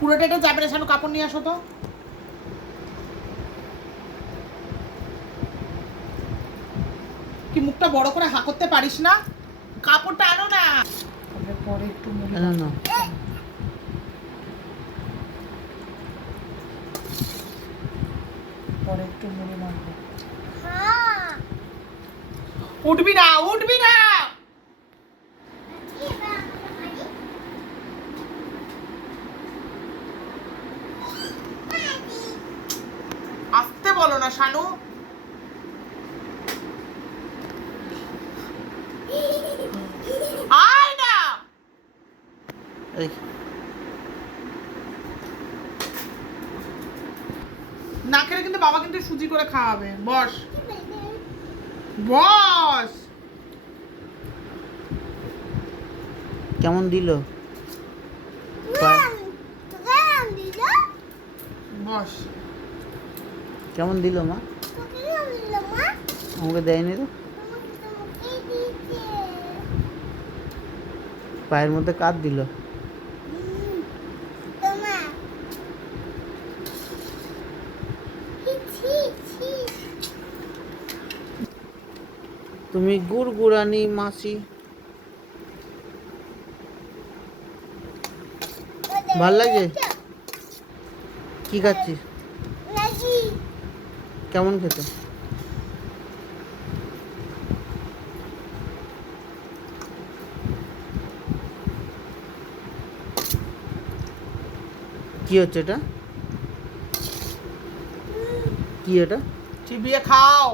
পুরোটা এটা যাবে না, শানু কাপড় নিয়ে আসো তো। কি মুখটা বড় করে হা করতে পারিস না? কাপড়টা আনো না। পরে একটু না পরে একটু মুড়ি মাখবো। উঠবি না, উঠবি না। আসতে বলো না শানু। আয় না। না খেলে কিন্তু বাবা কিন্তু সুজি করে খাওয়াবে। বস বস। কেমন দিল? বস। কেমন দিল মা? আমাকে দেয়নি তো। পায়ের মধ্যে কাট দিল। তুমি গুড়গুড়ানি মাসি। ভাল লাগছে? কি খাচ্ছিস? কেমন খেতে? কি হচ্ছে এটা? কি এটা? চিবিয়ে খাও।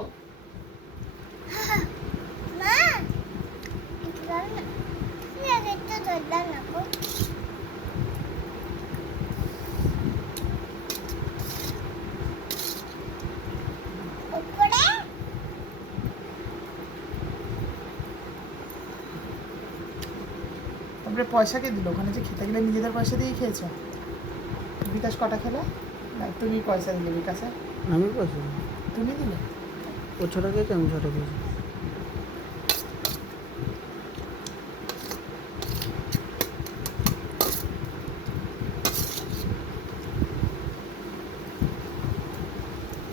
তারপরে পয়সা কে দিল? ওখানে যে খেতে গেলে নিজেদের পয়সা দিয়েই খেয়েছো? বিকাশ কটা খেলে? না তুমি পয়সা দিলে বিকাশে? আমি পয়সা? তুমি দিলে? ও ছোটো খেয়েছে, আমি ছোটো খেয়েছি।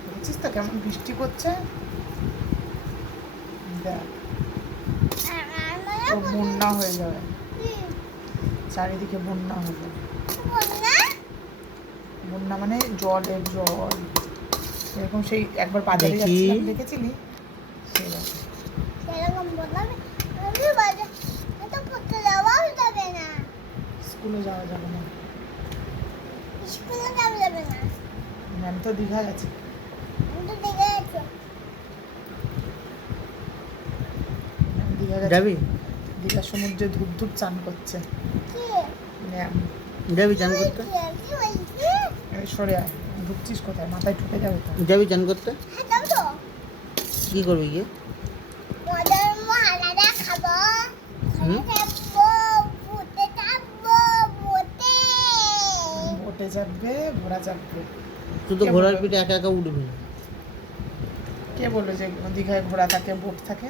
দেখছিস তো কেমন বৃষ্টি করছে? দেখ বন্যা হয়ে যাবে, চারিদিকে বন্যা হয়ে যাবে। বন্যা মানে জলের জল এরকম। সেই একবার বাজারে যাচ্ছিলাম, দেখেছিলি? স্কুলে যাওয়া যাবে না। ম্যাম তো দীঘা গেছে। যাবি? দীঘা সমুদ্রে ধূপ ধূপ চান করছে ম্যাম। যাবি চান করতে? সরে আয়, ঢুকছিস কোথায়? মাথায় ঢুকে যাবে তো। যাবি চান করতে? কি করবি গিয়ে? বোটে চাপবে, ঘোড়া চাপবে। তুই তো ঘোড়ার পিঠে একা একা উঠবি। কে বললো যে দীঘায় ঘোড়া থাকে, বোট থাকে?